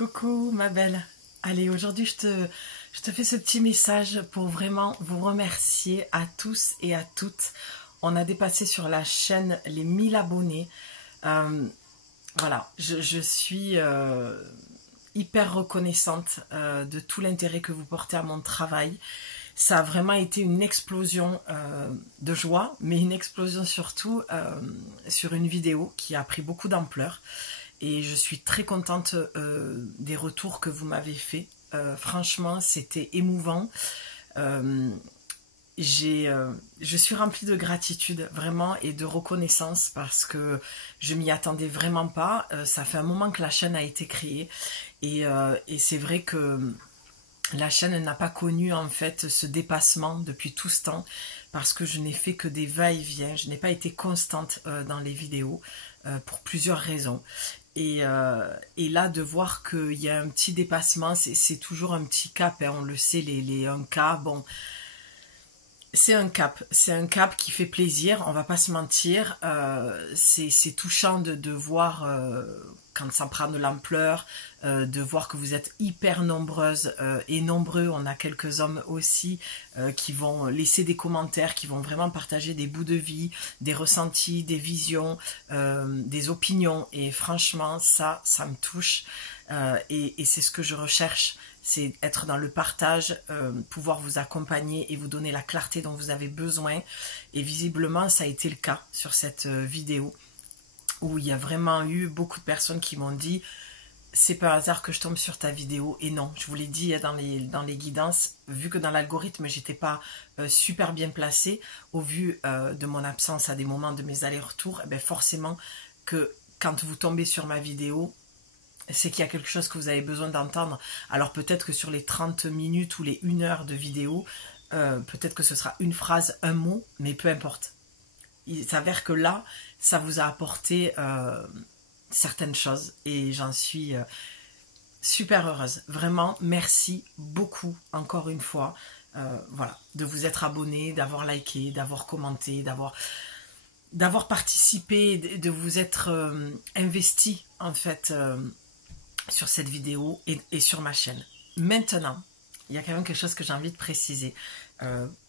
Coucou ma belle. Allez, aujourd'hui je te fais ce petit message pour vraiment vous remercier à tous et à toutes. On a dépassé sur la chaîne les 1000 abonnés. Voilà, je suis hyper reconnaissante de tout l'intérêt que vous portez à mon travail. Ça a vraiment été une explosion de joie, mais une explosion surtout sur une vidéo qui a pris beaucoup d'ampleur. Et je suis très contente des retours que vous m'avez fait. Franchement, c'était émouvant. Je suis remplie de gratitude, vraiment, et de reconnaissance parce que je m'y attendais vraiment pas. Ça fait un moment que la chaîne a été créée. Et c'est vrai que la chaîne n'a pas connu en fait ce dépassement depuis tout ce temps parce que je n'ai fait que des va-et-vient. Je n'ai pas été constante dans les vidéos pour plusieurs raisons. Et là, de voir qu'il y a un petit dépassement, c'est toujours un petit cap, hein, on le sait, les 1K, bon, c'est un cap qui fait plaisir, on va pas se mentir, c'est touchant de voir quand ça prend de l'ampleur, de voir que vous êtes hyper nombreuses et nombreux. On a quelques hommes aussi qui vont laisser des commentaires, qui vont vraiment partager des bouts de vie, des ressentis, des visions, des opinions. Et franchement, ça me touche et c'est ce que je recherche. C'est être dans le partage, pouvoir vous accompagner et vous donner la clarté dont vous avez besoin. Et visiblement, ça a été le cas sur cette vidéo où il y a vraiment eu beaucoup de personnes qui m'ont dit « c'est pas un hasard que je tombe sur ta vidéo ». Et non, je vous l'ai dit dans les guidances, vu que dans l'algorithme, j'étais pas super bien placée, au vu de mon absence à des moments de mes allers-retours, eh forcément que quand vous tombez sur ma vidéo, c'est qu'il y a quelque chose que vous avez besoin d'entendre. Alors peut-être que sur les 30 minutes ou les 1 heure de vidéo, peut-être que ce sera une phrase, un mot, mais peu importe. Il s'avère que là, ça vous a apporté certaines choses et j'en suis super heureuse. Vraiment, merci beaucoup encore une fois voilà, de vous être abonné, d'avoir liké, d'avoir commenté, d'avoir participé, de vous être investi en fait sur cette vidéo et sur ma chaîne. Maintenant, il y a quand même quelque chose que j'ai envie de préciser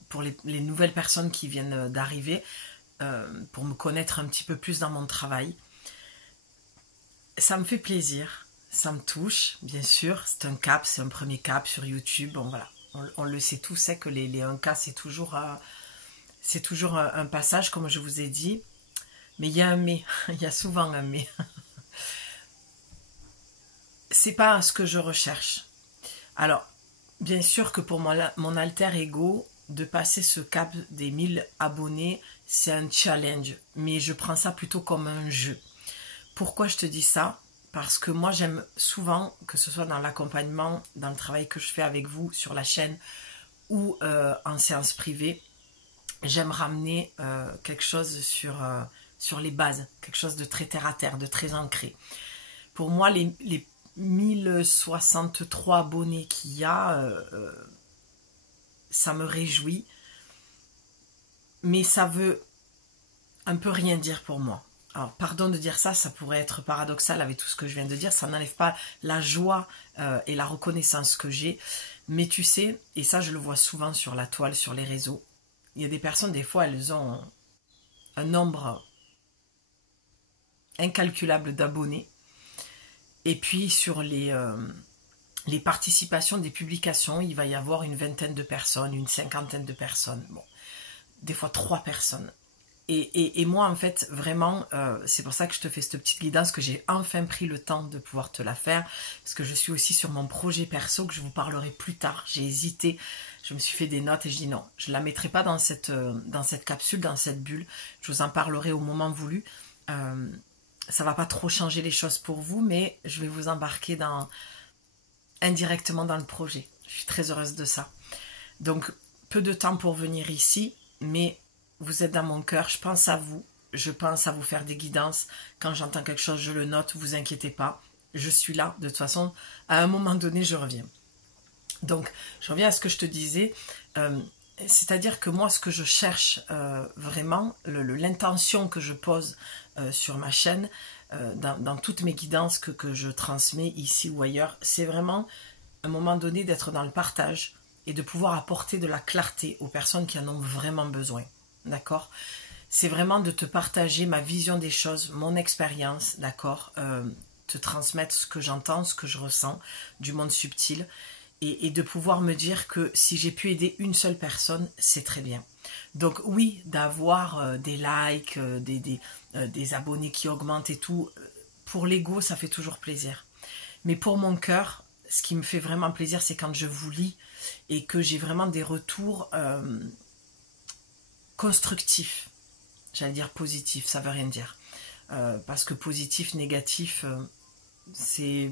pour les nouvelles personnes qui viennent d'arriver, pour me connaître un petit peu plus dans mon travail. Ça me fait plaisir, ça me touche, bien sûr, c'est un cap, c'est un premier cap sur YouTube. Bon voilà, on le sait tous, c'est que les 1K c'est toujours un passage, comme je vous ai dit, mais il y a un mais, il y a souvent un mais. C'est pas ce que je recherche. Alors, bien sûr que pour mon alter ego, de passer ce cap des 1000 abonnés, c'est un challenge, mais je prends ça plutôt comme un jeu. Pourquoi je te dis ça? Parce que moi j'aime souvent, que ce soit dans l'accompagnement, dans le travail que je fais avec vous sur la chaîne ou en séance privée, j'aime ramener quelque chose sur les bases, quelque chose de très terre à terre, de très ancré. Pour moi, les 1063 abonnés qu'il y a, ça me réjouit, mais ça veut un peu rien dire pour moi. Alors, pardon de dire ça, ça pourrait être paradoxal avec tout ce que je viens de dire, ça n'enlève pas la joie et la reconnaissance que j'ai, mais tu sais, et ça je le vois souvent sur la toile, sur les réseaux, il y a des personnes, des fois, elles ont un nombre incalculable d'abonnés, et puis sur les participations des publications, il va y avoir une vingtaine de personnes, une cinquantaine de personnes, bon, des fois 3 personnes. Et moi, en fait, vraiment, c'est pour ça que je te fais cette petite guidance, que j'ai enfin pris le temps de pouvoir te la faire, parce que je suis aussi sur mon projet perso, que je vous parlerai plus tard. J'ai hésité, je me suis fait des notes et je dis non, je ne la mettrai pas dans cette capsule, dans cette bulle. Je vous en parlerai au moment voulu. Ça va pas trop changer les choses pour vous, mais je vais vous embarquer indirectement dans le projet. Je suis très heureuse de ça. Donc, peu de temps pour venir ici, mais vous êtes dans mon cœur, je pense à vous, je pense à vous faire des guidances. Quand j'entends quelque chose, je le note, vous inquiétez pas. Je suis là, de toute façon, à un moment donné, je reviens. Donc, je reviens à ce que je te disais, c'est-à-dire que moi, ce que je cherche vraiment, l'intention que je pose sur ma chaîne, dans toutes mes guidances que je transmets ici ou ailleurs, c'est vraiment à un moment donné d'être dans le partage et de pouvoir apporter de la clarté aux personnes qui en ont vraiment besoin. D'accord? C'est vraiment de te partager ma vision des choses, mon expérience, d'accord, te transmettre ce que j'entends, ce que je ressens du monde subtil et de pouvoir me dire que si j'ai pu aider une seule personne, c'est très bien. Donc oui, d'avoir des likes, des abonnés qui augmentent et tout, pour l'ego, ça fait toujours plaisir. Mais pour mon cœur, ce qui me fait vraiment plaisir, c'est quand je vous lis et que j'ai vraiment des retours constructifs. J'allais dire positif, ça veut rien dire. Parce que positif, négatif, c'est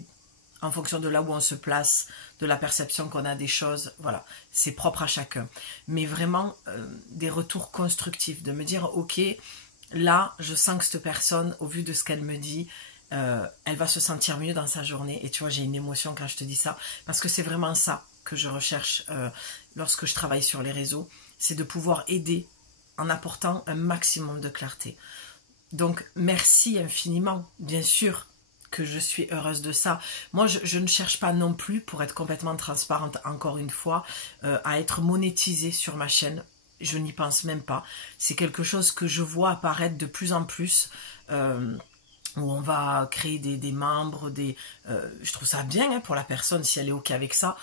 en fonction de là où on se place, de la perception qu'on a des choses, voilà, c'est propre à chacun. Mais vraiment, des retours constructifs, de me dire, ok, là, je sens que cette personne, au vu de ce qu'elle me dit, elle va se sentir mieux dans sa journée. Et tu vois, j'ai une émotion quand je te dis ça, parce que c'est vraiment ça que je recherche lorsque je travaille sur les réseaux, c'est de pouvoir aider en apportant un maximum de clarté. Donc, merci infiniment, bien sûr que je suis heureuse de ça. Moi, je ne cherche pas non plus, pour être complètement transparente, encore une fois, à être monétisée sur ma chaîne. Je n'y pense même pas. C'est quelque chose que je vois apparaître de plus en plus, où on va créer des membres, je trouve ça bien pour la personne, si elle est OK avec ça.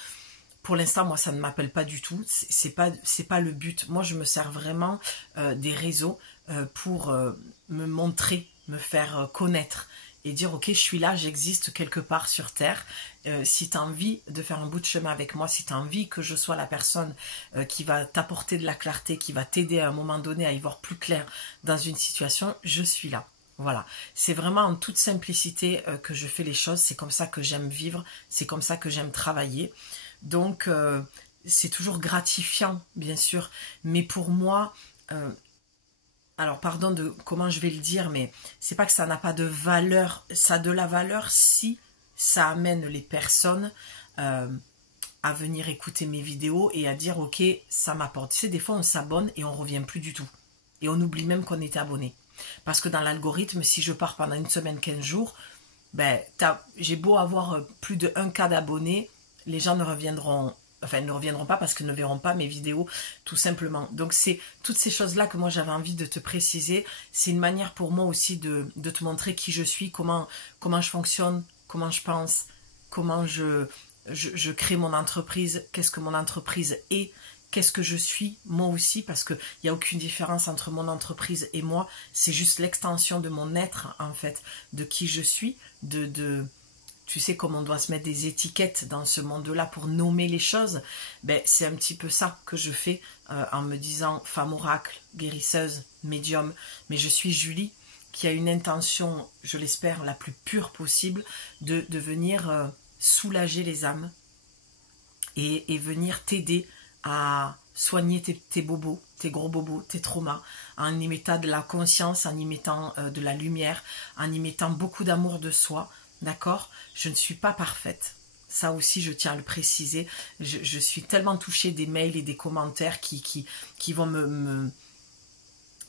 Pour l'instant, moi, ça ne m'appelle pas du tout. C'est pas le but. Moi, je me sers vraiment des réseaux pour me montrer, me faire connaître et dire, ok, je suis là, j'existe quelque part sur Terre. Si tu as envie de faire un bout de chemin avec moi, si tu as envie que je sois la personne qui va t'apporter de la clarté, qui va t'aider à un moment donné à y voir plus clair dans une situation, je suis là. Voilà, c'est vraiment en toute simplicité que je fais les choses. C'est comme ça que j'aime vivre, c'est comme ça que j'aime travailler. Donc, c'est toujours gratifiant, bien sûr. Mais pour moi, alors pardon de comment je vais le dire, mais c'est pas que ça n'a pas de valeur. Ça a de la valeur si ça amène les personnes à venir écouter mes vidéos et à dire, ok, ça m'apporte. Tu sais, des fois, on s'abonne et on revient plus du tout. Et on oublie même qu'on était abonné. Parce que dans l'algorithme, si je pars pendant une semaine, 15 jours, ben, j'ai beau avoir plus de 1K d'abonnés, les gens ne reviendront pas parce qu'ils ne verront pas mes vidéos, tout simplement. Donc c'est toutes ces choses-là que moi j'avais envie de te préciser. C'est une manière pour moi aussi de te montrer qui je suis, comment je fonctionne, comment je pense, comment je crée mon entreprise, qu'est-ce que mon entreprise est, qu'est-ce que je suis, moi aussi, parce qu'il n'y a aucune différence entre mon entreprise et moi. C'est juste l'extension de mon être, en fait, de qui je suis, tu sais, comme on doit se mettre des étiquettes dans ce monde-là pour nommer les choses, ben, c'est un petit peu ça que je fais en me disant femme oracle, guérisseuse, médium. Mais je suis Julie, qui a une intention, je l'espère, la plus pure possible, de venir soulager les âmes et venir t'aider à soigner tes bobos, tes gros bobos, tes traumas, en y mettant de la conscience, en y mettant de la lumière, en y mettant beaucoup d'amour de soi. D'accord? Je ne suis pas parfaite. Ça aussi, je tiens à le préciser. Je suis tellement touchée des mails et des commentaires qui vont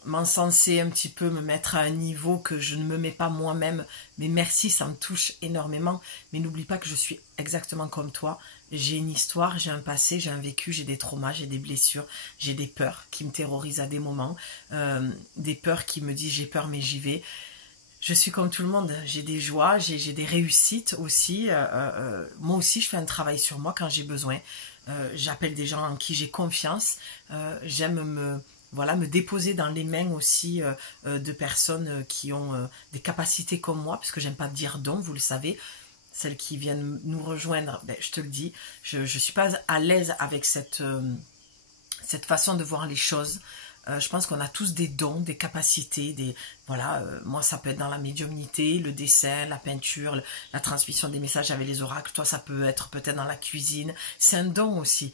m'encenser un petit peu, me mettre à un niveau que je ne me mets pas moi-même. Mais merci, ça me touche énormément. Mais n'oublie pas que je suis exactement comme toi. J'ai une histoire, j'ai un passé, j'ai un vécu, j'ai des traumas, j'ai des blessures, j'ai des peurs qui me terrorisent à des moments. Des peurs qui me disent j'ai peur mais j'y vais. Je suis comme tout le monde, j'ai des joies, j'ai des réussites aussi. Moi aussi, je fais un travail sur moi quand j'ai besoin. J'appelle des gens en qui j'ai confiance. J'aime me déposer dans les mains aussi de personnes qui ont des capacités comme moi, parce que j'aime pas dire don, vous le savez. Celles qui viennent nous rejoindre, ben, je te le dis, je suis pas à l'aise avec cette façon de voir les choses. Je pense qu'on a tous des dons, des capacités, moi ça peut être dans la médiumnité, le dessin, la peinture, la transmission des messages avec les oracles. Toi ça peut être peut-être dans la cuisine, c'est un don aussi.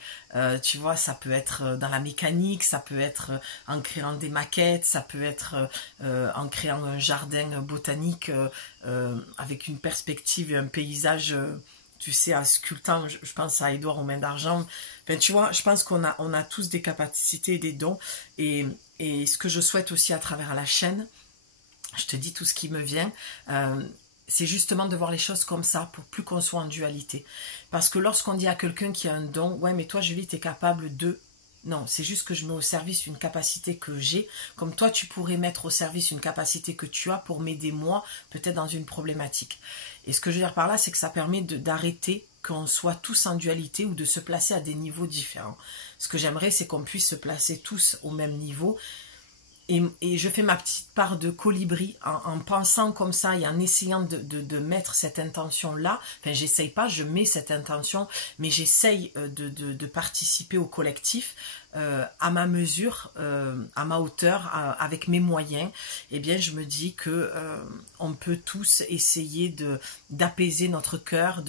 Tu vois, ça peut être dans la mécanique, ça peut être en créant des maquettes, ça peut être en créant un jardin botanique avec une perspective et un paysage. Tu sais, en sculptant, je pense à Édouard aux mains d'argent. Enfin, tu vois, je pense qu'on a tous des capacités et des dons. Et ce que je souhaite aussi à travers la chaîne, je te dis tout ce qui me vient, c'est justement de voir les choses comme ça pour plus qu'on soit en dualité. Parce que lorsqu'on dit à quelqu'un qui a un don, ouais mais toi Julie t'es capable de... Non, c'est juste que je mets au service une capacité que j'ai, comme toi tu pourrais mettre au service une capacité que tu as pour m'aider moi, peut-être dans une problématique. Et ce que je veux dire par là, c'est que ça permet d'arrêter qu'on soit tous en dualité ou de se placer à des niveaux différents. Ce que j'aimerais, c'est qu'on puisse se placer tous au même niveau. Et je fais ma petite part de colibri en pensant comme ça et en essayant de mettre cette intention-là. Enfin, j'essaye pas, je mets cette intention, mais j'essaye de participer au collectif à ma mesure, à ma hauteur, avec mes moyens. Eh bien, je me dis que on peut tous essayer d'apaiser notre cœur,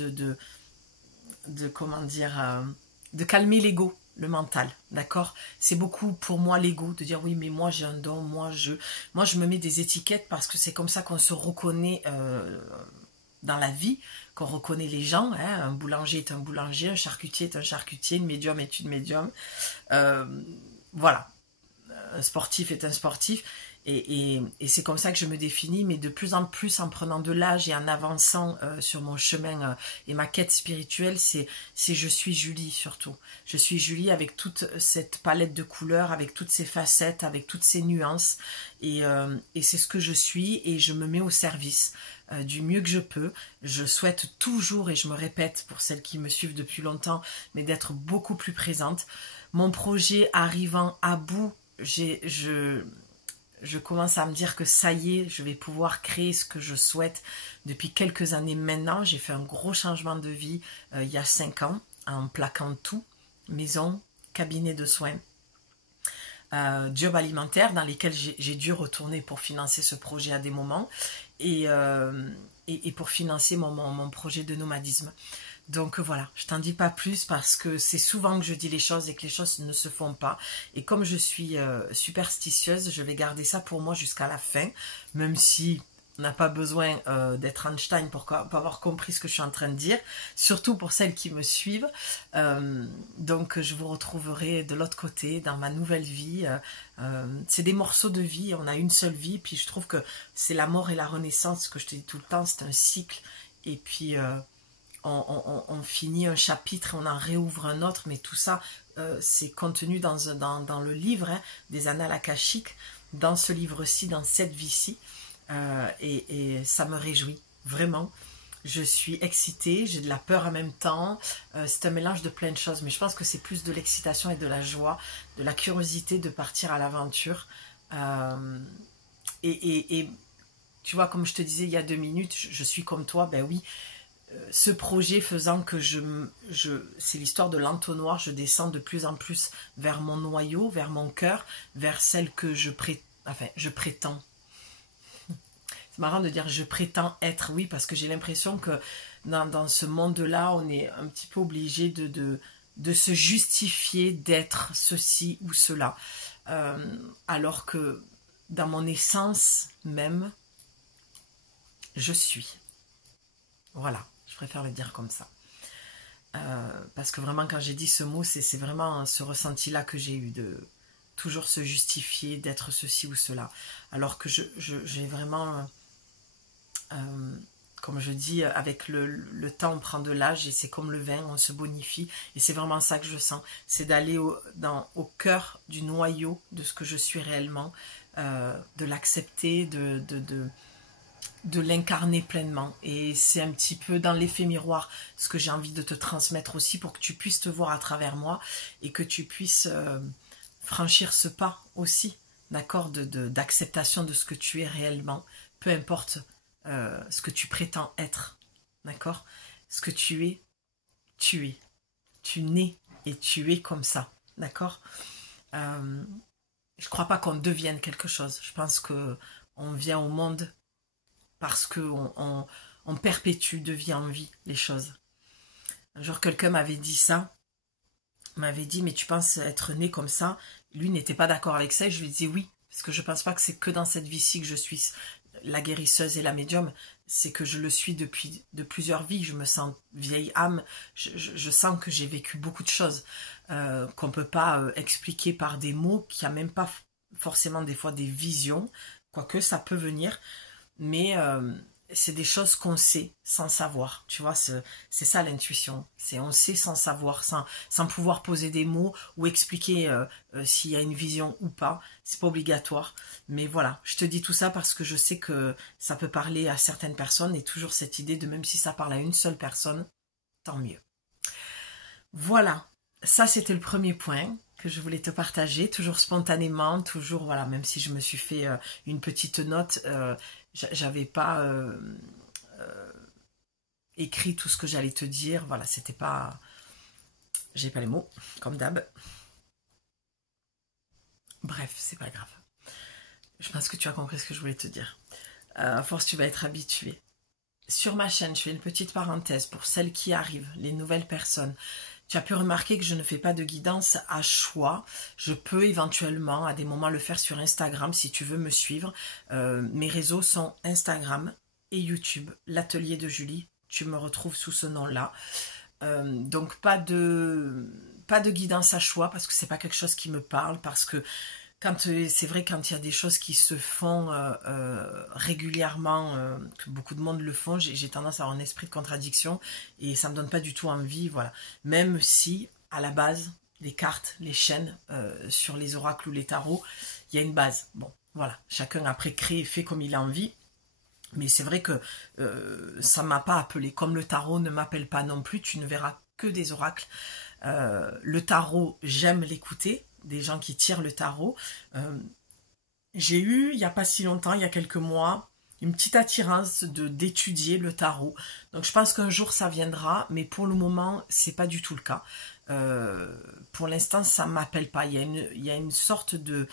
comment dire, de calmer l'ego. Le mental, d'accord? C'est beaucoup pour moi l'ego, de dire oui mais moi j'ai un don, moi je me mets des étiquettes parce que c'est comme ça qu'on se reconnaît dans la vie, qu'on reconnaît les gens, hein? Un boulanger est un boulanger, un charcutier est un charcutier, une médium est une médium, voilà, un sportif est un sportif. Et c'est comme ça que je me définis, mais de plus en plus en prenant de l'âge et en avançant sur mon chemin et ma quête spirituelle, c'est je suis Julie surtout. Je suis Julie avec toute cette palette de couleurs, avec toutes ces facettes, avec toutes ces nuances. Et c'est ce que je suis et je me mets au service du mieux que je peux. Je souhaite toujours, et je me répète pour celles qui me suivent depuis longtemps, mais d'être beaucoup plus présente. Mon projet arrivant à bout, je commence à me dire que ça y est, je vais pouvoir créer ce que je souhaite depuis quelques années maintenant. J'ai fait un gros changement de vie il y a 5 ans en plaquant tout, maison, cabinet de soins, job alimentaire dans lesquels j'ai dû retourner pour financer ce projet à des moments et pour financer mon projet de nomadisme. Donc voilà, je t'en dis pas plus parce que c'est souvent que je dis les choses et que les choses ne se font pas. Et comme je suis superstitieuse, je vais garder ça pour moi jusqu'à la fin, même si on n'a pas besoin d'être Einstein pour avoir compris ce que je suis en train de dire, surtout pour celles qui me suivent. Donc je vous retrouverai de l'autre côté, dans ma nouvelle vie. C'est des morceaux de vie, on a une seule vie, puis je trouve que c'est la mort et la renaissance, ce que je te dis tout le temps, c'est un cycle. Et puis... on finit un chapitre, on en réouvre un autre, mais tout ça, c'est contenu dans le livre des Annales Akashiques, dans ce livre-ci, dans cette vie-ci, et ça me réjouit, vraiment. Je suis excitée, j'ai de la peur en même temps, c'est un mélange de plein de choses, mais je pense que c'est plus de l'excitation et de la joie, de la curiosité de partir à l'aventure, et tu vois, comme je te disais il y a 2 minutes, je suis comme toi, ben oui, ce projet faisant que c'est l'histoire de l'entonnoir, je descends de plus en plus vers mon noyau, vers mon cœur, vers celle que je prétends. C'est marrant de dire je prétends être, oui, parce que j'ai l'impression que dans ce monde-là, on est un petit peu obligé de se justifier d'être ceci ou cela. Alors que dans mon essence même, je suis. Voilà. Je préfère le dire comme ça. Parce que vraiment, quand j'ai dit ce mot, c'est vraiment ce ressenti-là que j'ai eu, de toujours se justifier d'être ceci ou cela. Alors que j'ai vraiment, comme je dis, avec le temps, on prend de l'âge et c'est comme le vin, on se bonifie. Et c'est vraiment ça que je sens. C'est d'aller au cœur du noyau de ce que je suis réellement, de l'accepter, de l'incarner pleinement. Et c'est un petit peu dans l'effet miroir ce que j'ai envie de te transmettre aussi pour que tu puisses te voir à travers moi et que tu puisses franchir ce pas aussi, d'accord, d'acceptation de ce que tu es réellement, peu importe ce que tu prétends être, d'accord, ce que tu es, tu nais et tu es comme ça, d'accord. Je crois pas qu'on devienne quelque chose, je pense que on vient au monde parce qu'on perpétue de vie en vie les choses. Un jour, quelqu'un m'avait dit ça, m'avait dit, mais tu penses être né comme ça? Lui n'était pas d'accord avec ça, et je lui disais oui, parce que je pense pas que c'est que dans cette vie-ci que je suis la guérisseuse et la médium, c'est que je le suis depuis plusieurs vies, je me sens vieille âme, je sens que j'ai vécu beaucoup de choses, qu'on peut pas expliquer par des mots, qu'il n'y a même pas forcément des fois des visions, quoique ça peut venir, mais c'est des choses qu'on sait sans savoir, tu vois, c'est ça l'intuition, c'est on sait sans savoir, sans pouvoir poser des mots ou expliquer s'il y a une vision ou pas, c'est pas obligatoire, mais voilà, je te dis tout ça parce que je sais que ça peut parler à certaines personnes et toujours cette idée de même si ça parle à une seule personne, tant mieux. Voilà, ça c'était le premier point que je voulais te partager, toujours spontanément, toujours, voilà, même si je me suis fait une petite note, j'avais pas écrit tout ce que j'allais te dire, voilà, c'était pas, j'ai pas les mots, comme d'hab. Bref, c'est pas grave. Je pense que tu as compris ce que je voulais te dire. À force, tu vas être habitué. Sur ma chaîne, je fais une petite parenthèse pour celles qui arrivent, les nouvelles personnes. Tu as pu remarquer que je ne fais pas de guidance à choix. Je peux éventuellement à des moments le faire sur Instagram si tu veux me suivre. Mes réseaux sont Instagram et YouTube, l'atelier de Julie. Tu me retrouves sous ce nom-là. Donc pas de guidance à choix parce que c'est pas quelque chose qui me parle, parce que c'est vrai quand il y a des choses qui se font régulièrement, que beaucoup de monde le font, j'ai tendance à avoir un esprit de contradiction et ça me donne pas du tout envie, voilà. Même si à la base les cartes, les chaînes sur les oracles ou les tarots, il y a une base. Bon, voilà, chacun après crée et fait comme il a envie. Mais c'est vrai que ça m'a pas appelé. Comme le tarot ne m'appelle pas non plus, tu ne verras que des oracles. Le tarot, j'aime l'écouter, des gens qui tirent le tarot. J'ai eu, il n'y a pas si longtemps, il y a quelques mois, une petite attirance d'étudier le tarot. Donc je pense qu'un jour ça viendra, mais pour le moment, c'est pas du tout le cas. Pour l'instant, ça ne m'appelle pas. Il y a une sorte de...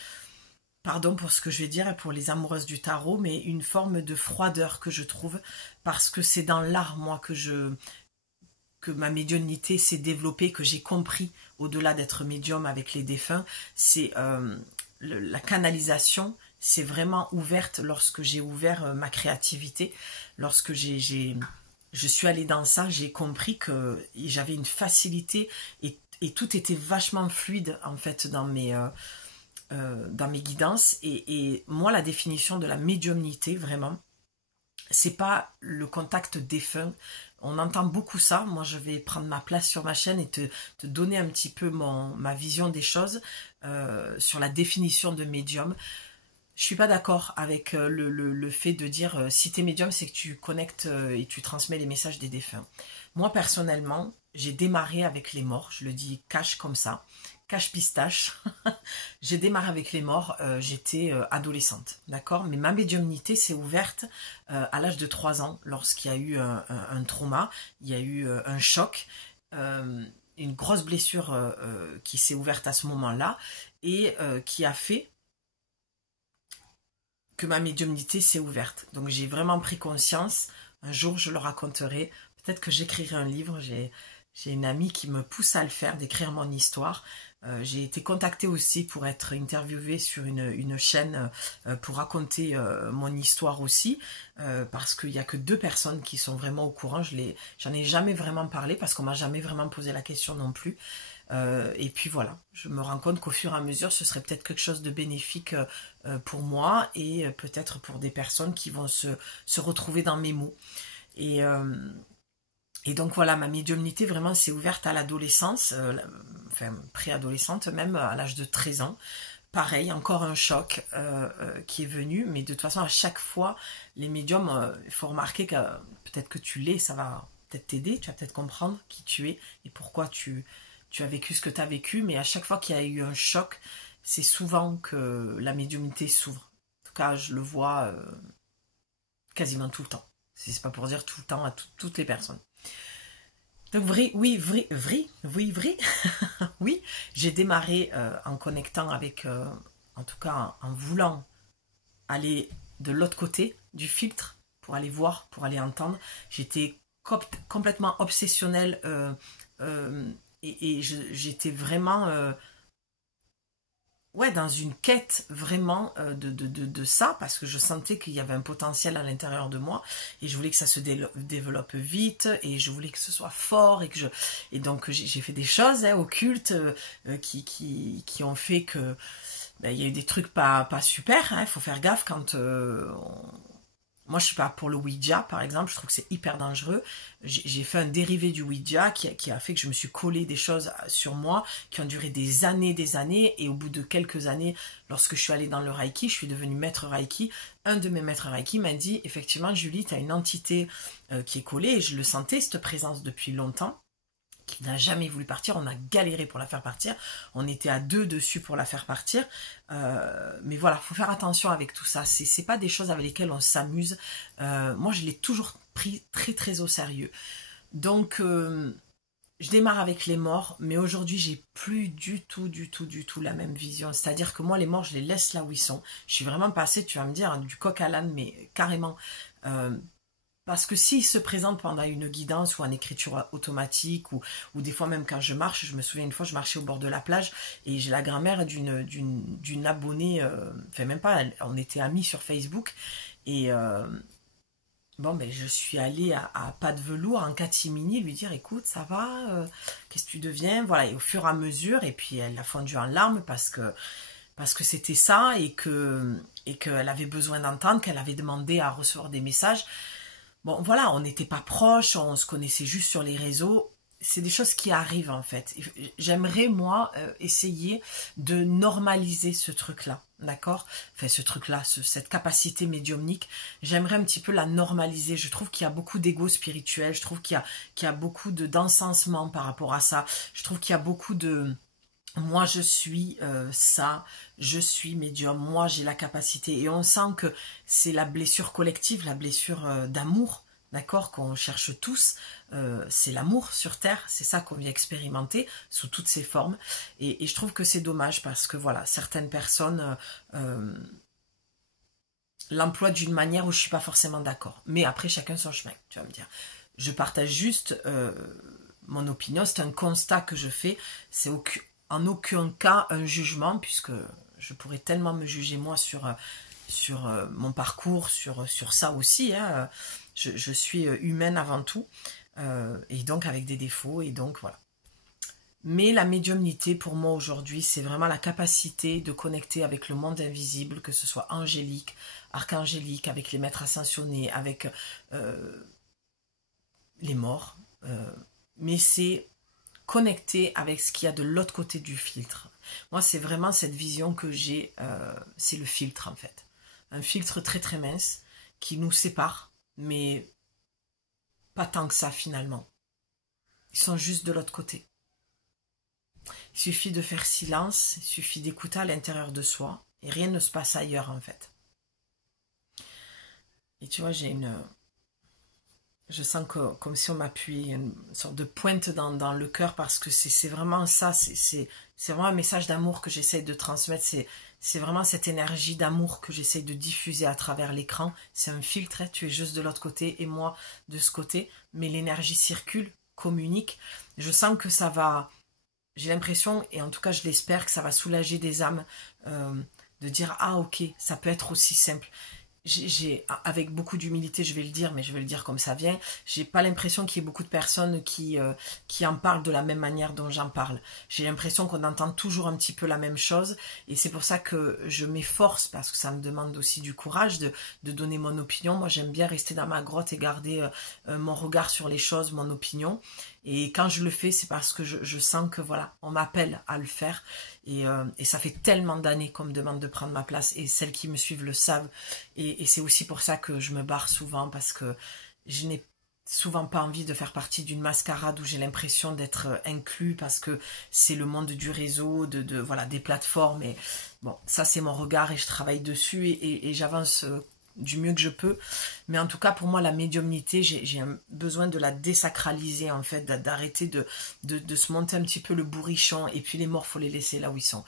Pardon pour ce que je vais dire pour les amoureuses du tarot, mais une forme de froideur que je trouve, parce que c'est dans l'art, moi, que ma médiumnité s'est développée, que j'ai compris, au-delà d'être médium avec les défunts, c'est la canalisation, c'est vraiment ouverte lorsque j'ai ouvert ma créativité, lorsque je suis allée dans ça, j'ai compris que j'avais une facilité et tout était vachement fluide en fait dans mes guidances et moi la définition de la médiumnité vraiment, c'est pas le contact défunt. On entend beaucoup ça. Moi, je vais prendre ma place sur ma chaîne et te donner un petit peu ma vision des choses sur la définition de médium. Je suis pas d'accord avec le fait de dire si tu es médium, c'est que tu connectes et tu transmets les messages des défunts. Moi, personnellement, j'ai démarré avec les morts. Je le dis cash comme ça. Cache pistache. J'ai démarré avec les morts, j'étais adolescente, d'accord? Mais ma médiumnité s'est ouverte à l'âge de 3 ans, lorsqu'il y a eu un trauma, il y a eu un choc, une grosse blessure qui s'est ouverte à ce moment-là, et qui a fait que ma médiumnité s'est ouverte. Donc j'ai vraiment pris conscience, un jour je le raconterai, peut-être que j'écrirai un livre, j'ai une amie qui me pousse à le faire, d'écrire mon histoire. J'ai été contactée aussi pour être interviewée sur une chaîne pour raconter mon histoire aussi, parce qu'il n'y a que 2 personnes qui sont vraiment au courant. J'en ai jamais vraiment parlé parce qu'on m'a jamais vraiment posé la question non plus. Et puis voilà, je me rends compte qu'au fur et à mesure, ce serait peut-être quelque chose de bénéfique pour moi et peut-être pour des personnes qui vont se retrouver dans mes mots. Et donc voilà, ma médiumnité vraiment s'est ouverte à l'adolescence, enfin préadolescente même, à l'âge de 13 ans. Pareil, encore un choc qui est venu, mais de toute façon à chaque fois, les médiums, il faut remarquer que peut-être que tu l'es, ça va peut-être t'aider, tu vas peut-être comprendre qui tu es et pourquoi tu as vécu ce que tu as vécu, mais à chaque fois qu'il y a eu un choc, c'est souvent que la médiumnité s'ouvre. En tout cas, je le vois quasiment tout le temps. Si c'est pas pour dire tout le temps à toutes les personnes. Donc oui, j'ai démarré en connectant avec, en tout cas en voulant aller de l'autre côté du filtre pour aller voir, pour aller entendre. J'étais complètement obsessionnelle et j'étais vraiment dans une quête vraiment de ça, parce que je sentais qu'il y avait un potentiel à l'intérieur de moi et je voulais que ça se développe vite et je voulais que ce soit fort et donc j'ai fait des choses occultes qui ont fait que ben, il y a eu des trucs pas super, hein, faut faire gaffe quand... Moi, je suis pas pour le Ouija, par exemple, je trouve que c'est hyper dangereux. J'ai fait un dérivé du Ouija qui a fait que je me suis collé des choses sur moi qui ont duré des années, et au bout de quelques années, lorsque je suis allée dans le Reiki, je suis devenue maître Reiki. Un de mes maîtres Reiki m'a dit, effectivement, Julie, tu as une entité qui est collée, et je le sentais, cette présence, depuis longtemps, qui n'a jamais voulu partir. On a galéré pour la faire partir. On était à 2 dessus pour la faire partir. Mais voilà, faut faire attention avec tout ça. C'est pas des choses avec lesquelles on s'amuse. Moi, je l'ai toujours pris très au sérieux. Donc, je démarre avec les morts, mais aujourd'hui, j'ai plus du tout la même vision. C'est-à-dire que moi, les morts, je les laisse là où ils sont. Je suis vraiment passée, tu vas me dire, du coq à l'âne, mais carrément. Parce que s'il se présente pendant une guidance ou en écriture automatique, ou des fois même quand je marche, je me souviens une fois, je marchais au bord de la plage et j'ai la grand-mère d'une abonnée, enfin même pas, on était amis sur Facebook, et bon, ben, je suis allée à pas de velours, en catimini, lui dire, écoute, ça va, qu'est-ce que tu deviens, voilà, et au fur et à mesure, et puis elle a fondu en larmes parce que c'était ça, et qu'elle avait besoin d'entendre, qu'elle avait demandé à recevoir des messages. Bon, voilà, on n'était pas proches, on se connaissait juste sur les réseaux. C'est des choses qui arrivent, en fait. J'aimerais, moi, essayer de normaliser ce truc-là, d'accord? Enfin, ce truc-là, cette capacité médiumnique, j'aimerais un petit peu la normaliser. Je trouve qu'il y a beaucoup d'ego spirituel, je trouve qu'il y a beaucoup d'encensement par rapport à ça. Je trouve qu'il y a beaucoup de... Moi, je suis ça, je suis médium, moi, j'ai la capacité. Et on sent que c'est la blessure collective, la blessure d'amour, d'accord, qu'on cherche tous. C'est l'amour sur Terre, c'est ça qu'on vient expérimenter sous toutes ses formes. Et je trouve que c'est dommage parce que, voilà, certaines personnes l'emploient d'une manière où je suis pas forcément d'accord. Mais après, chacun son chemin, tu vas me dire. Je partage juste mon opinion, c'est un constat que je fais, c'est en aucun cas un jugement, puisque je pourrais tellement me juger moi sur mon parcours, sur ça aussi, hein. Je suis humaine avant tout, et donc avec des défauts, et donc voilà. Mais la médiumnité, pour moi aujourd'hui, c'est vraiment la capacité de connecter avec le monde invisible, que ce soit angélique, archangélique, avec les maîtres ascensionnés, avec les morts, mais c'est connecter avec ce qu'il y a de l'autre côté du filtre. Moi, c'est vraiment cette vision que j'ai, c'est le filtre en fait. Un filtre très mince qui nous sépare, mais pas tant que ça finalement. Ils sont juste de l'autre côté. Il suffit de faire silence, il suffit d'écouter à l'intérieur de soi, et rien ne se passe ailleurs en fait. Et tu vois, je sens que, comme si on m'appuyait une sorte de pointe dans le cœur, parce que c'est vraiment ça, c'est vraiment un message d'amour que j'essaye de transmettre, c'est vraiment cette énergie d'amour que j'essaye de diffuser à travers l'écran. C'est un filtre, hein, tu es juste de l'autre côté et moi de ce côté, mais l'énergie circule, communique. Je sens que ça va, j'ai l'impression, et en tout cas je l'espère, que ça va soulager des âmes, de dire, ah ok, ça peut être aussi simple. Avec beaucoup d'humilité, je vais le dire, mais je vais le dire comme ça vient, j'ai pas l'impression qu'il y ait beaucoup de personnes qui en parlent de la même manière dont j'en parle. J'ai l'impression qu'on entend toujours un petit peu la même chose, et c'est pour ça que je m'efforce, parce que ça me demande aussi du courage de donner mon opinion. Moi, j'aime bien rester dans ma grotte et garder mon regard sur les choses, mon opinion. Et quand je le fais, c'est parce que je sens que voilà, on m'appelle à le faire. Et ça fait tellement d'années qu'on me demande de prendre ma place, et celles qui me suivent le savent. Et c'est aussi pour ça que je me barre souvent, parce que je n'ai souvent pas envie de faire partie d'une mascarade où j'ai l'impression d'être inclus, parce que c'est le monde du réseau, voilà, des plateformes. Et bon, ça c'est mon regard et je travaille dessus, et j'avance du mieux que je peux. Mais en tout cas, pour moi, la médiumnité, j'ai besoin de la désacraliser, en fait, d'arrêter de se monter un petit peu le bourrichon. Et puis les morts, faut les laisser là où ils sont.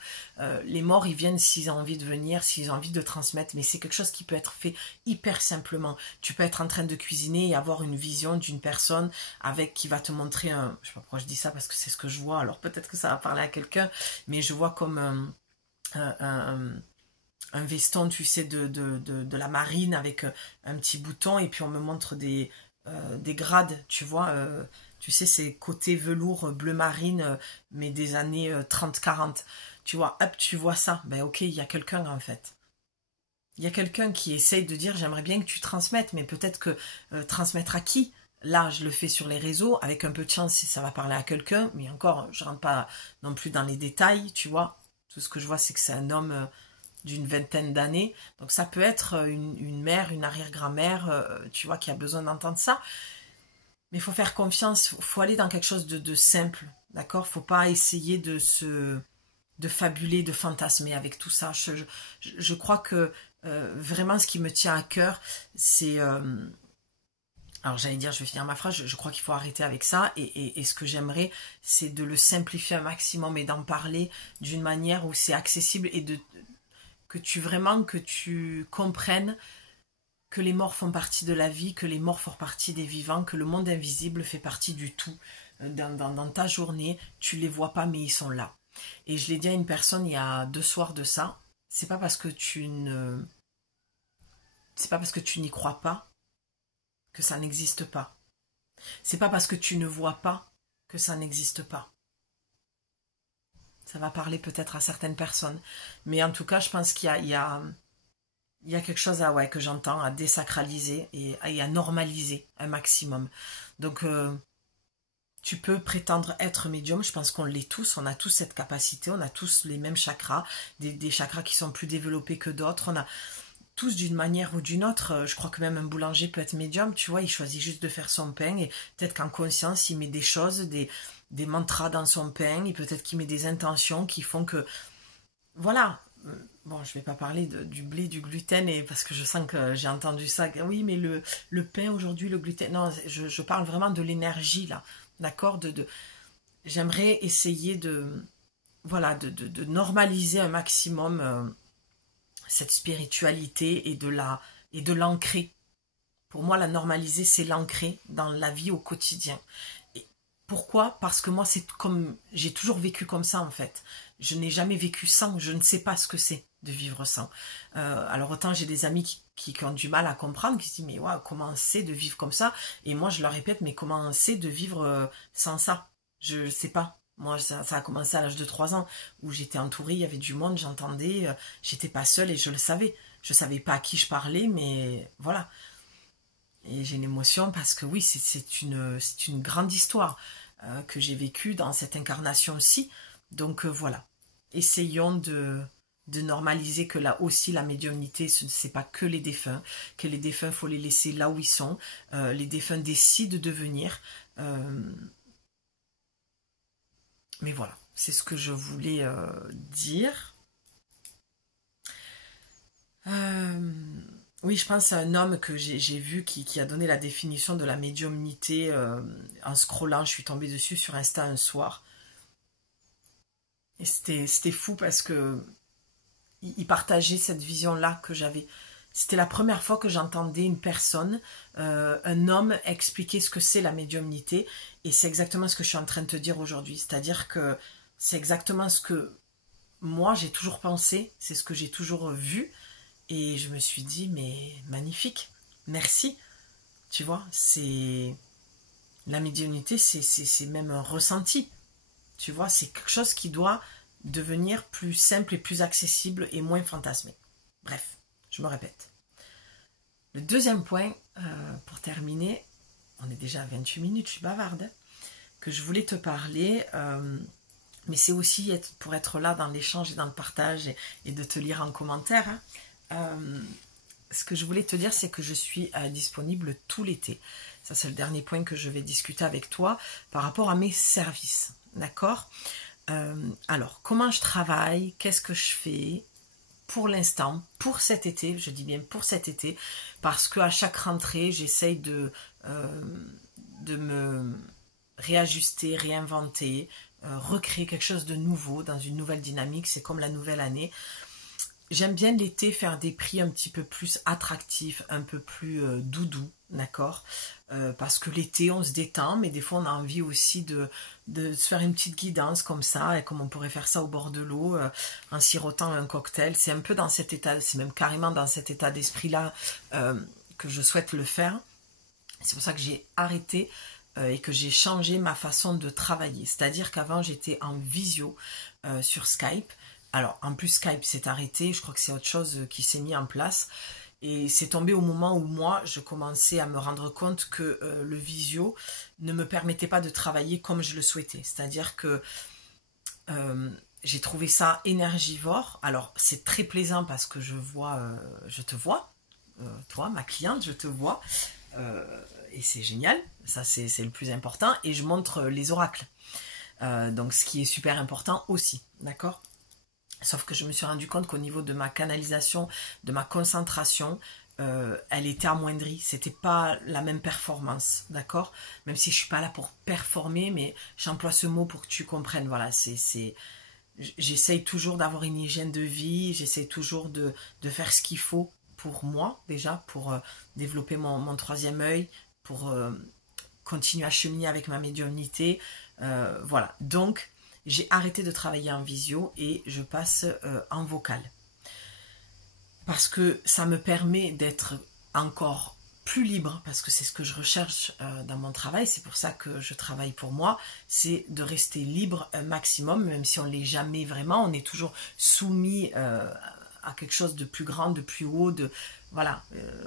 Les morts, ils viennent s'ils ont envie de venir, s'ils ont envie de transmettre, mais c'est quelque chose qui peut être fait hyper simplement. Tu peux être en train de cuisiner et avoir une vision d'une personne qui va te montrer je sais pas pourquoi je dis ça, parce que c'est ce que je vois, alors peut-être que ça va parler à quelqu'un, mais je vois comme un veston, tu sais, de la marine, avec un petit bouton, et puis on me montre des grades, tu vois, tu sais, ces côtés velours bleu marine, mais des années 30-40. tu vois, hop, tu vois ça, ben ok, il y a quelqu'un en fait. Il y a quelqu'un qui essaye de dire j'aimerais bien que tu transmettes, mais peut-être que transmettre à qui? Là, je le fais sur les réseaux, avec un peu de chance si ça va parler à quelqu'un, mais encore, je rentre pas non plus dans les détails, tu vois. Tout ce que je vois, c'est que c'est un homme d'une vingtaine d'années, donc ça peut être une mère, une arrière-grand-mère, tu vois, qui a besoin d'entendre ça. Mais il faut faire confiance, il faut aller dans quelque chose de simple, d'accord? Faut pas essayer de fabuler, de fantasmer avec tout ça. Je crois que vraiment ce qui me tient à cœur, c'est... alors j'allais dire, je vais finir ma phrase, je crois qu'il faut arrêter avec ça. Et ce que j'aimerais, c'est de le simplifier un maximum et d'en parler d'une manière où c'est accessible et que tu comprennes que les morts font partie de la vie, que les morts font partie des vivants, que le monde invisible fait partie du tout. Dans ta journée, tu les vois pas, mais ils sont là. Et je l'ai dit à une personne il y a 2 soirs de ça, c'est pas parce que c'est pas parce que tu n'y crois pas que ça n'existe pas. C'est pas parce que tu ne vois pas que ça n'existe pas. Ça va parler peut-être à certaines personnes. Mais en tout cas, je pense qu'il y a quelque chose que j'entends à désacraliser et à normaliser un maximum. Donc, tu peux prétendre être médium, je pense qu'on l'est tous, on a tous cette capacité, on a tous les mêmes chakras, des chakras qui sont plus développés que d'autres, on a tous d'une manière ou d'une autre, je crois que même un boulanger peut être médium, tu vois, il choisit juste de faire son pain et peut-être qu'en conscience, il met des choses, des mantras dans son pain, et peut-être qu'il met des intentions qui font que, voilà, bon, je vais pas parler du blé, du gluten, parce que je sens que j'ai entendu ça, oui, mais le pain aujourd'hui, le gluten, non, je parle vraiment de l'énergie, là, d'accord, j'aimerais essayer voilà, de normaliser un maximum cette spiritualité et de l'ancrer. Pour moi, la normaliser, c'est l'ancrer dans la vie au quotidien. Et pourquoi? Parce que moi, c'est comme j'ai toujours vécu comme ça en fait. Je n'ai jamais vécu sans. Je ne sais pas ce que c'est de vivre sans. Alors autant j'ai des amis qui ont du mal à comprendre, qui se disent mais ouais, comment c'est de vivre comme ça? Et moi, je leur répète mais comment c'est de vivre sans ça? Je sais pas. Moi, ça a commencé à l'âge de 3 ans, où j'étais entourée, il y avait du monde, j'entendais, j'étais pas seule et je le savais. Je savais pas à qui je parlais, mais voilà. Et j'ai une émotion parce que oui, c'est une grande histoire que j'ai vécue dans cette incarnation-ci. Donc voilà, essayons de normaliser que là aussi la médiumnité, ce n'est pas que les défunts, que les défunts, il faut les laisser là où ils sont. Les défunts décident de venir. Mais voilà, c'est ce que je voulais dire. Oui, je pense à un homme que j'ai vu qui a donné la définition de la médiumnité en scrollant. Je suis tombée dessus sur Insta un soir. Et c'était fou parce que il partageait cette vision-là que j'avais. C'était la première fois que j'entendais une personne, un homme, expliquer ce que c'est la médiumnité. Et c'est exactement ce que je suis en train de te dire aujourd'hui. C'est-à-dire que c'est exactement ce que moi j'ai toujours pensé, c'est ce que j'ai toujours vu. Et je me suis dit, mais magnifique, merci. Tu vois, c'est la médiumnité, c'est même un ressenti. Tu vois, c'est quelque chose qui doit devenir plus simple et plus accessible et moins fantasmé. Bref, je me répète. Le deuxième point, pour terminer, on est déjà à 28 minutes, je suis bavarde, hein, que je voulais te parler, mais c'est aussi pour être là dans l'échange et dans le partage et de te lire en commentaire. Ce que je voulais te dire, c'est que je suis disponible tout l'été. Ça, c'est le dernier point que je vais discuter avec toi par rapport à mes services. D'accord? Alors, comment je travaille? Qu'est-ce que je fais? Pour l'instant, pour cet été, je dis bien pour cet été, parce qu'à chaque rentrée, j'essaye de me réajuster, réinventer, recréer quelque chose de nouveau dans une nouvelle dynamique. C'est comme la nouvelle année. J'aime bien l'été faire des prix un petit peu plus attractifs, un peu plus doudou, d'accord, parce que l'été on se détend, mais des fois on a envie aussi de se faire une petite guidance comme ça, et comme on pourrait faire ça au bord de l'eau, en sirotant un cocktail. C'est un peu dans cet état, c'est même carrément dans cet état d'esprit-là que je souhaite le faire. C'est pour ça que j'ai arrêté et que j'ai changé ma façon de travailler. C'est-à-dire qu'avant j'étais en visio sur Skype. Alors, en plus, Skype s'est arrêté. Je crois que c'est autre chose qui s'est mis en place. Et c'est tombé au moment où moi, je commençais à me rendre compte que le visio ne me permettait pas de travailler comme je le souhaitais. C'est-à-dire que j'ai trouvé ça énergivore. Alors, c'est très plaisant parce que je te vois, toi, ma cliente, je te vois. Et c'est génial. Ça, c'est le plus important. Et je montre les oracles. Donc, ce qui est super important aussi. D'accord ? Sauf que je me suis rendu compte qu'au niveau de ma canalisation, de ma concentration, elle était amoindrie. C'était pas la même performance, d'accord? Même si je suis pas là pour performer, mais j'emploie ce mot pour que tu comprennes. Voilà, j'essaye toujours d'avoir une hygiène de vie, j'essaye toujours de faire ce qu'il faut pour moi, déjà, pour développer mon troisième œil, pour continuer à cheminer avec ma médiumnité. Voilà, donc j'ai arrêté de travailler en visio et je passe en vocal. Parce que ça me permet d'être encore plus libre, parce que c'est ce que je recherche dans mon travail, c'est pour ça que je travaille pour moi, c'est de rester libre un maximum, même si on ne l'est jamais vraiment, on est toujours soumis à quelque chose de plus grand, de plus haut, voilà,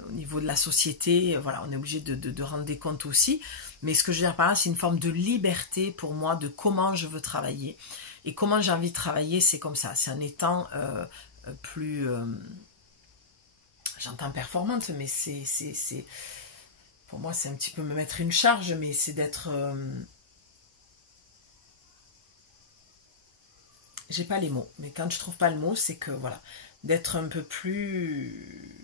au niveau de la société, voilà, on est obligé de rendre des comptes aussi. Mais ce que je veux dire par là, c'est une forme de liberté pour moi de comment je veux travailler. Et comment j'ai envie de travailler, c'est comme ça. C'est en étant plus... j'entends performante, mais c'est... Pour moi, c'est un petit peu me mettre une charge, mais c'est d'être... j'ai pas les mots. Mais quand je trouve pas le mot, c'est que, voilà, d'être un peu plus...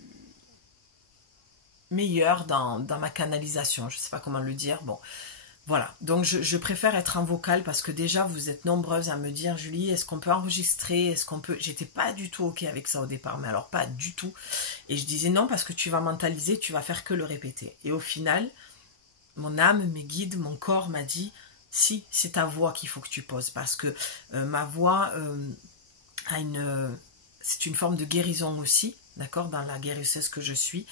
meilleure dans ma canalisation, je sais pas comment le dire, bon, voilà, donc je préfère être en vocal parce que déjà vous êtes nombreuses à me dire Julie, est-ce qu'on peut enregistrer, est-ce qu'on peut, j'étais pas du tout ok avec ça au départ, mais alors pas du tout, et je disais non parce que tu vas mentaliser, tu vas faire que le répéter, et au final, mon âme, mes guides, mon corps m'a dit si, c'est ta voix qu'il faut que tu poses, parce que ma voix a c'est une forme de guérison aussi, d'accord, dans la guérisseuse que je suis,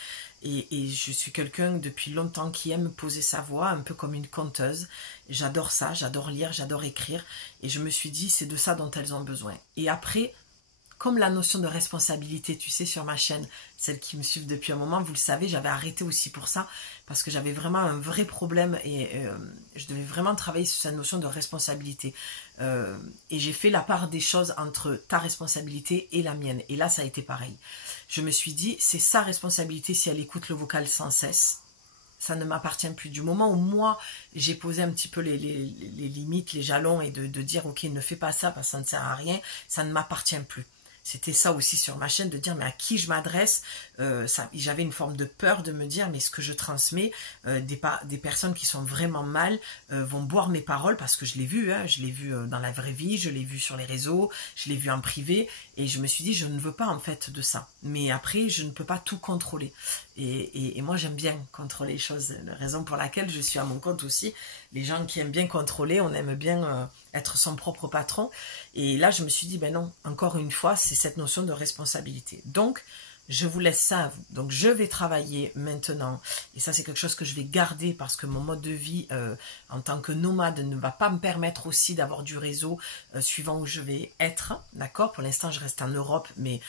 et je suis quelqu'un depuis longtemps qui aime poser sa voix, un peu comme une conteuse. J'adore ça, j'adore lire, j'adore écrire, et je me suis dit, c'est de ça dont elles ont besoin. Et après, comme la notion de responsabilité, tu sais, sur ma chaîne, celles qui me suivent depuis un moment, vous le savez, j'avais arrêté aussi pour ça, parce que j'avais vraiment un vrai problème, et je devais vraiment travailler sur cette notion de responsabilité. Et j'ai fait la part des choses entre ta responsabilité et la mienne, et là, ça a été pareil. Je me suis dit, c'est sa responsabilité si elle écoute le vocal sans cesse. Ça ne m'appartient plus. Du moment où moi, j'ai posé un petit peu les limites, les jalons, et de dire, ok, ne fais pas ça parce que ça ne sert à rien, ça ne m'appartient plus. C'était ça aussi sur ma chaîne, de dire mais à qui je m'adresse. J'avais une forme de peur de me dire mais ce que je transmets, des personnes qui sont vraiment mal vont boire mes paroles, parce que je l'ai vu, hein, je l'ai vu dans la vraie vie, je l'ai vu sur les réseaux, je l'ai vu en privé, et je me suis dit je ne veux pas en fait de ça. Mais après je ne peux pas tout contrôler. Et moi j'aime bien contrôler les choses, la raison pour laquelle je suis à mon compte aussi. Les gens qui aiment bien contrôler, on aime bien être son propre patron. Et là je me suis dit ben non, encore une fois c'est cette notion de responsabilité. Donc je vous laisse ça à vous. Donc je vais travailler maintenant, et ça c'est quelque chose que je vais garder parce que mon mode de vie en tant que nomade ne va pas me permettre aussi d'avoir du réseau suivant où je vais être, d'accord. Pour l'instant je reste en Europe, mais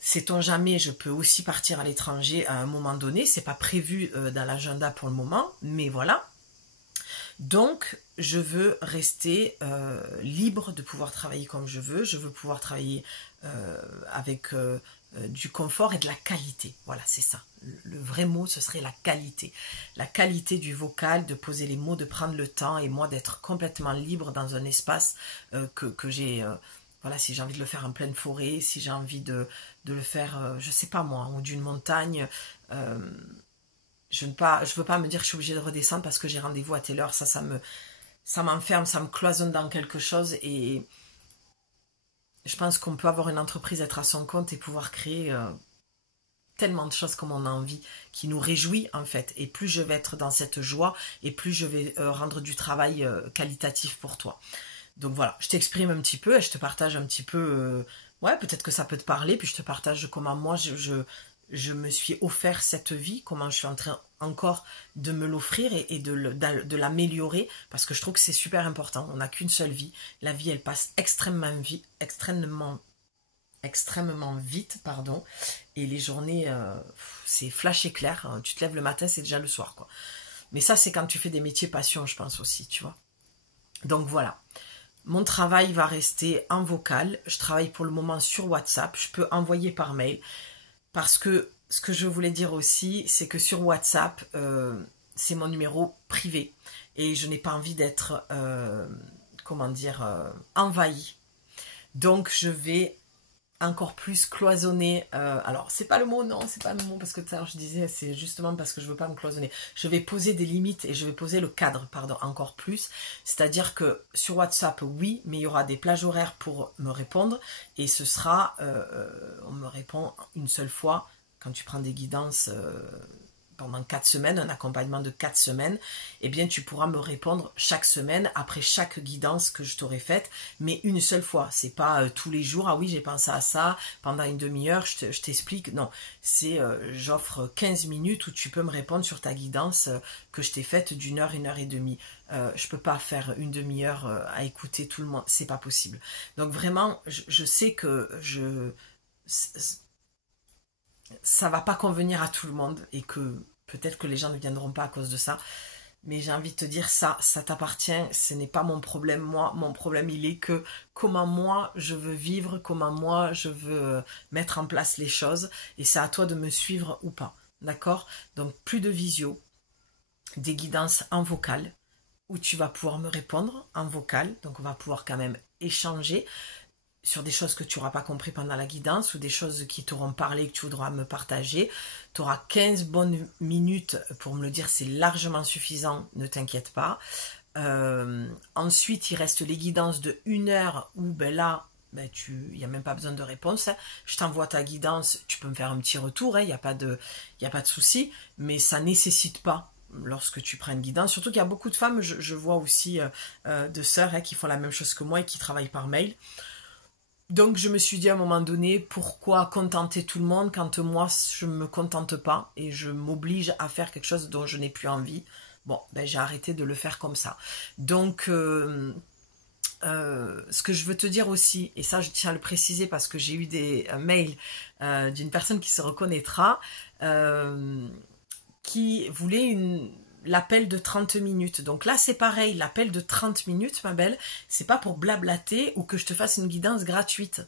sait-on jamais, je peux aussi partir à l'étranger à un moment donné. C'est pas prévu dans l'agenda pour le moment, mais voilà. Donc, je veux rester libre de pouvoir travailler comme je veux. Je veux pouvoir travailler avec du confort et de la qualité. Voilà, c'est ça. Le vrai mot, ce serait la qualité. La qualité du vocal, de poser les mots, de prendre le temps, et moi d'être complètement libre dans un espace que j'ai... voilà, si j'ai envie de le faire en pleine forêt, si j'ai envie de le faire, je sais pas moi, ou d'une montagne, je veux pas me dire que je suis obligée de redescendre parce que j'ai rendez-vous à telle heure, ça m'enferme, ça me cloisonne dans quelque chose, et je pense qu'on peut avoir une entreprise, être à son compte et pouvoir créer tellement de choses comme on a envie, qui nous réjouit en fait, et plus je vais être dans cette joie, et plus je vais rendre du travail qualitatif pour toi. Donc voilà, je t'exprime un petit peu et je te partage un petit peu, ouais, peut-être que ça peut te parler, puis je te partage comment moi je me suis offert cette vie, comment je suis en train encore de me l'offrir et de l'améliorer, parce que je trouve que c'est super important. On n'a qu'une seule vie, la vie elle passe extrêmement extrêmement vite, pardon, et les journées, c'est flash éclair, hein. Tu te lèves le matin, c'est déjà le soir, quoi. Mais ça, c'est quand tu fais des métiers passion, je pense aussi, tu vois. Donc voilà, mon travail va rester en vocal, je travaille pour le moment sur WhatsApp, je peux envoyer par mail, parce que ce que je voulais dire aussi, c'est que sur WhatsApp, c'est mon numéro privé, et je n'ai pas envie d'être, comment dire, envahie. Donc je vais encore plus cloisonner, alors c'est pas le mot, non, c'est pas le mot, parce que tout à l'heure je disais, c'est justement parce que je veux pas me cloisonner. Je vais poser des limites et je vais poser le cadre, pardon, encore plus. C'est-à-dire que sur WhatsApp, oui, mais il y aura des plages horaires pour me répondre, et ce sera, on me répond une seule fois, quand tu prends des guidances pendant 4 semaines, un accompagnement de 4 semaines, eh bien tu pourras me répondre chaque semaine après chaque guidance que je t'aurai faite, mais une seule fois. C'est pas tous les jours, ah oui j'ai pensé à ça, pendant une demi-heure je t'explique, non. C'est j'offre 15 minutes où tu peux me répondre sur ta guidance que je t'ai faite d'une heure, 1 heure et demie. Je peux pas faire une demi-heure à écouter tout le monde, c'est pas possible. Donc vraiment, je sais que ça va pas convenir à tout le monde et que peut-être que les gens ne viendront pas à cause de ça, mais j'ai envie de te dire ça t'appartient, ce n'est pas mon problème. Moi, mon problème il est que comment moi je veux vivre, comment moi je veux mettre en place les choses, et c'est à toi de me suivre ou pas, d'accord? Donc plus de visio, des guidances en vocal où tu vas pouvoir me répondre en vocal, donc on va pouvoir quand même échanger sur des choses que tu n'auras pas compris pendant la guidance ou des choses qui t'auront parlé, que tu voudras me partager. Tu auras 15 bonnes minutes pour me le dire, c'est largement suffisant, ne t'inquiète pas. Ensuite, il reste les guidances de 1 heure où ben là, ben il n'y a même pas besoin de réponse. Je t'envoie ta guidance, tu peux me faire un petit retour, il n'y a pas de souci, mais ça ne nécessite pas lorsque tu prends une guidance. Surtout qu'il y a beaucoup de femmes, je vois aussi de sœurs qui font la même chose que moi et qui travaillent par mail. Donc je me suis dit à un moment donné, pourquoi contenter tout le monde quand moi je ne me contente pas et je m'oblige à faire quelque chose dont je n'ai plus envie. Bon, ben j'ai arrêté de le faire comme ça. Donc ce que je veux te dire aussi, et ça je tiens à le préciser parce que j'ai eu des mails d'une personne qui se reconnaîtra, qui voulait l'appel de 30 minutes. Donc là, c'est pareil, l'appel de 30 minutes, ma belle, c'est pas pour blablater ou que je te fasse une guidance gratuite.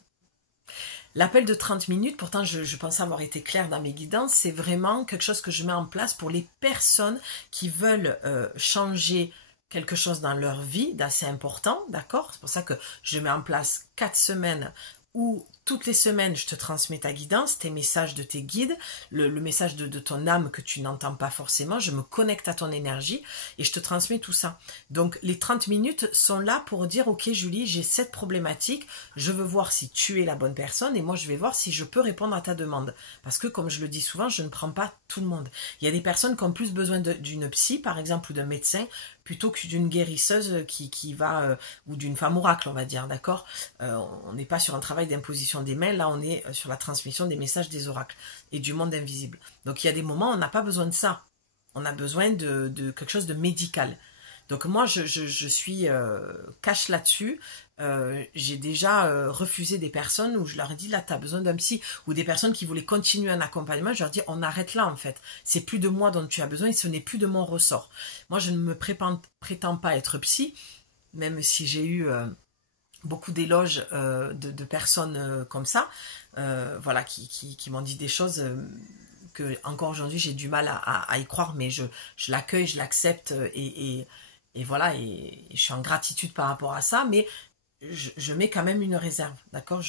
L'appel de 30 minutes, pourtant je pense avoir été claire dans mes guidances, c'est vraiment quelque chose que je mets en place pour les personnes qui veulent changer quelque chose dans leur vie d'assez important, d'accord? C'est pour ça que je mets en place 4 semaines où toutes les semaines, je te transmets ta guidance, tes messages de tes guides, le message de ton âme que tu n'entends pas forcément, je me connecte à ton énergie et je te transmets tout ça. Donc les 30 minutes sont là pour dire, ok Julie, j'ai cette problématique, je veux voir si tu es la bonne personne et moi je vais voir si je peux répondre à ta demande. Parce que comme je le dis souvent, je ne prends pas tout le monde. Il y a des personnes qui ont plus besoin d'une psy, par exemple, ou d'un médecin, plutôt que d'une guérisseuse qui va, ou d'une femme oracle, on va dire, d'accord? On n'est pas sur un travail d'imposition des mains, là on est sur la transmission des messages des oracles et du monde invisible. Donc il y a des moments où on n'a pas besoin de ça, on a besoin de quelque chose de médical. Donc moi je suis cash là-dessus. J'ai déjà refusé des personnes où je leur ai dit là tu as besoin d'un psy, ou des personnes qui voulaient continuer un accompagnement, je leur dis on arrête là en fait, c'est plus de moi dont tu as besoin et ce n'est plus de mon ressort. Moi je ne me prétends pas être psy, même si j'ai eu beaucoup d'éloges de personnes comme ça, voilà, qui m'ont dit des choses que encore aujourd'hui j'ai du mal à y croire, mais je l'accueille, je l'accepte et voilà, et je suis en gratitude par rapport à ça, mais je mets quand même une réserve, d'accord?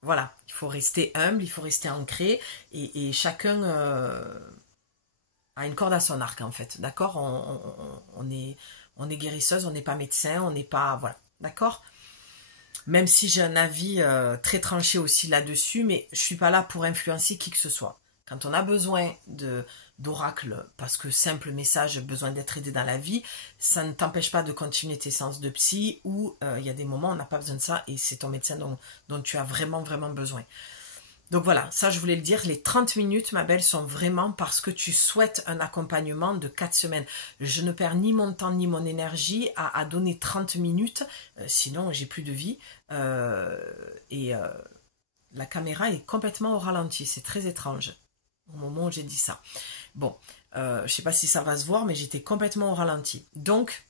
Voilà, il faut rester humble, il faut rester ancré, et chacun a une corde à son arc en fait, d'accord? On est guérisseuse, on n'est pas médecin, on n'est pas... Voilà, d'accord? Même si j'ai un avis très tranché aussi là-dessus, mais je suis pas là pour influencer qui que ce soit. Quand on a besoin d'oracle, parce que simple message, besoin d'être aidé dans la vie, ça ne t'empêche pas de continuer tes séances de psy, ou il y a des moments où on n'a pas besoin de ça, et c'est ton médecin dont tu as vraiment, vraiment besoin. Donc voilà, ça je voulais le dire, les 30 minutes, ma belle, sont vraiment parce que tu souhaites un accompagnement de 4 semaines. Je ne perds ni mon temps ni mon énergie à donner 30 minutes, sinon j'ai plus de vie. La caméra est complètement au ralenti, c'est très étrange au moment où j'ai dit ça. Bon, je sais pas si ça va se voir, mais j'étais complètement au ralenti. Donc,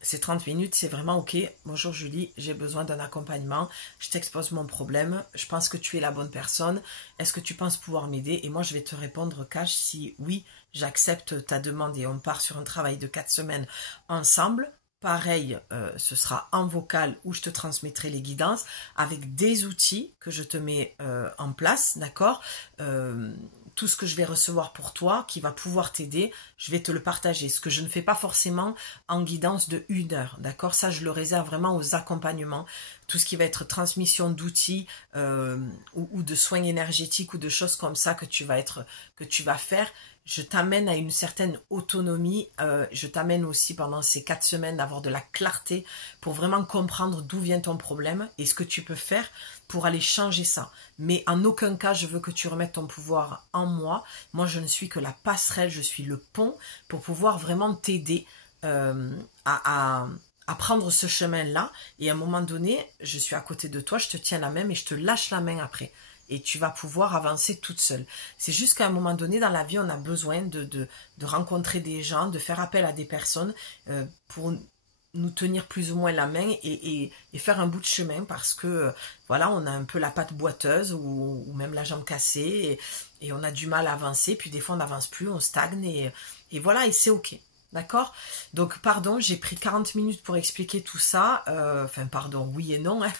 ces 30 minutes, c'est vraiment ok. Bonjour Julie, j'ai besoin d'un accompagnement. Je t'expose mon problème. Je pense que tu es la bonne personne. Est-ce que tu penses pouvoir m'aider? Et moi, je vais te répondre cash si oui, j'accepte ta demande et on part sur un travail de 4 semaines ensemble. Pareil, ce sera en vocal où je te transmettrai les guidances avec des outils que je te mets en place, d'accord? Tout ce que je vais recevoir pour toi, qui va pouvoir t'aider, je vais te le partager. Ce que je ne fais pas forcément en guidance de 1 heure, d'accord? Ça, je le réserve vraiment aux accompagnements. Tout ce qui va être transmission d'outils ou de soins énergétiques ou de choses comme ça que tu vas faire. Je t'amène à une certaine autonomie, je t'amène aussi pendant ces 4 semaines à avoir de la clarté pour vraiment comprendre d'où vient ton problème et ce que tu peux faire pour aller changer ça. Mais en aucun cas, je veux que tu remettes ton pouvoir en moi. Moi, je ne suis que la passerelle, je suis le pont pour pouvoir vraiment t'aider à prendre ce chemin-là. Et à un moment donné, je suis à côté de toi, je te tiens la main, mais je te lâche la main après. Et tu vas pouvoir avancer toute seule. C'est juste qu'à un moment donné, dans la vie, on a besoin de rencontrer des gens, de faire appel à des personnes pour nous tenir plus ou moins la main et faire un bout de chemin parce que, voilà, on a un peu la patte boiteuse ou même la jambe cassée et on a du mal à avancer. Puis des fois, on n'avance plus, on stagne et voilà, et c'est ok. D'accord? Donc, pardon, j'ai pris 40 minutes pour expliquer tout ça. Enfin, pardon, oui et non. Hein.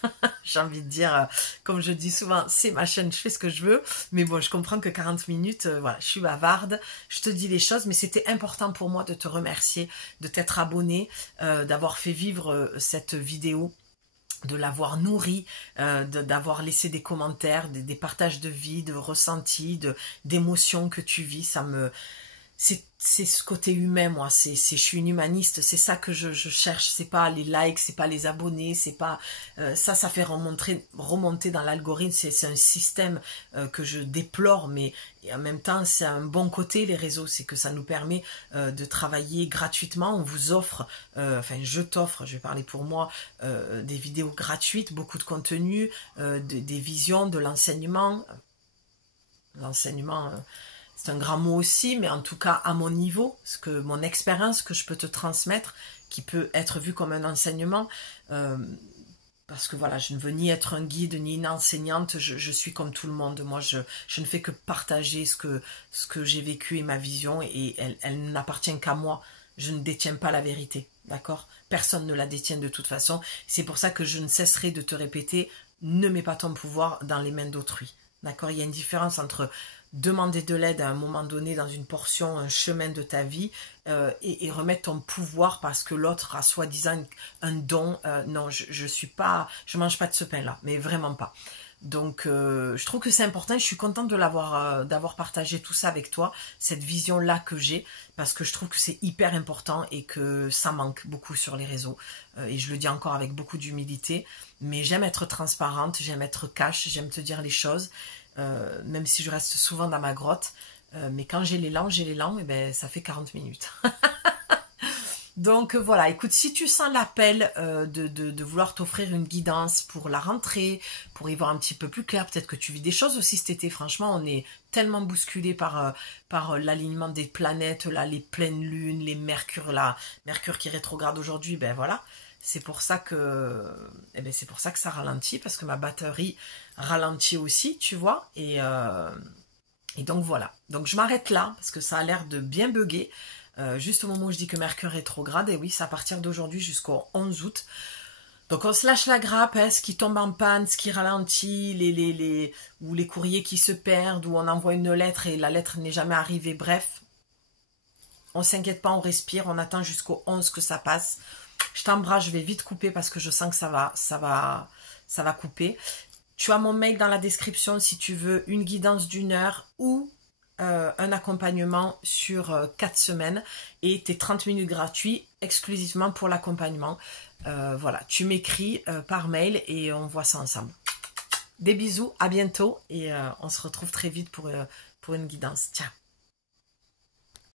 J'ai envie de dire, comme je dis souvent, c'est ma chaîne, je fais ce que je veux. Mais bon, je comprends que 40 minutes, voilà, je suis bavarde, je te dis les choses. Mais c'était important pour moi de te remercier, de t'être abonné, d'avoir fait vivre cette vidéo, de l'avoir nourri, d'avoir laissé des commentaires, des partages de vie, de ressentis, d'émotions que tu vis. Ça me... C'est ce côté humain, moi, je suis une humaniste, c'est ça que je cherche, c'est pas les likes, c'est pas les abonnés, c'est pas ça fait remonter dans l'algorithme, c'est un système que je déplore, mais en même temps c'est un bon côté les réseaux, c'est que ça nous permet de travailler gratuitement, on vous offre, enfin je t'offre, je vais parler pour moi, des vidéos gratuites, beaucoup de contenu, des visions, de l'enseignement, c'est un grand mot aussi, mais en tout cas à mon niveau, mon expérience que je peux te transmettre, qui peut être vue comme un enseignement, parce que voilà, je ne veux ni être un guide ni une enseignante, je suis comme tout le monde. Moi, je ne fais que partager ce que j'ai vécu et ma vision, et elle n'appartient qu'à moi. Je ne détiens pas la vérité, d'accord? Personne ne la détient de toute façon. C'est pour ça que je ne cesserai de te répéter, ne mets pas ton pouvoir dans les mains d'autrui. D'accord? Il y a une différence entre demander de l'aide à un moment donné dans une portion, un chemin de ta vie et remettre ton pouvoir parce que l'autre a soi-disant un don. Non, je mange pas de ce pain-là, mais vraiment pas. Donc, je trouve que c'est important. Je suis contente de d'avoir partagé tout ça avec toi, cette vision-là que j'ai, parce que je trouve que c'est hyper important et que ça manque beaucoup sur les réseaux. Et je le dis encore avec beaucoup d'humilité, mais j'aime être transparente, j'aime être cash, j'aime te dire les choses. Même si je reste souvent dans ma grotte, mais quand j'ai l'élan, et ben ça fait 40 minutes. Donc voilà, écoute, si tu sens l'appel de vouloir t'offrir une guidance pour la rentrée, pour y voir un petit peu plus clair, peut-être que tu vis des choses aussi cet été, franchement, on est tellement bousculé par l'alignement des planètes, là, les pleines lunes, les mercure, Mercure qui rétrograde aujourd'hui, ben voilà. C'est pour ça que ça ralentit, parce que ma batterie ralentit aussi, tu vois, et donc voilà. Donc je m'arrête là, parce que ça a l'air de bien bugger, juste au moment où je dis que Mercure rétrograde, et oui, c'est à partir d'aujourd'hui jusqu'au 11 août. Donc on se lâche la grappe, hein, ce qui tombe en panne, ce qui ralentit, ou les courriers qui se perdent, ou on envoie une lettre et la lettre n'est jamais arrivée, bref. On s'inquiète pas, on respire, on attend jusqu'au 11 que ça passe. Je t'embrasse, je vais vite couper parce que je sens que ça va couper. Tu as mon mail dans la description si tu veux une guidance d'1 heure ou un accompagnement sur 4 semaines et tes 30 minutes gratuits exclusivement pour l'accompagnement. Voilà, tu m'écris par mail et on voit ça ensemble. Des bisous, à bientôt et on se retrouve très vite pour une guidance. Ciao.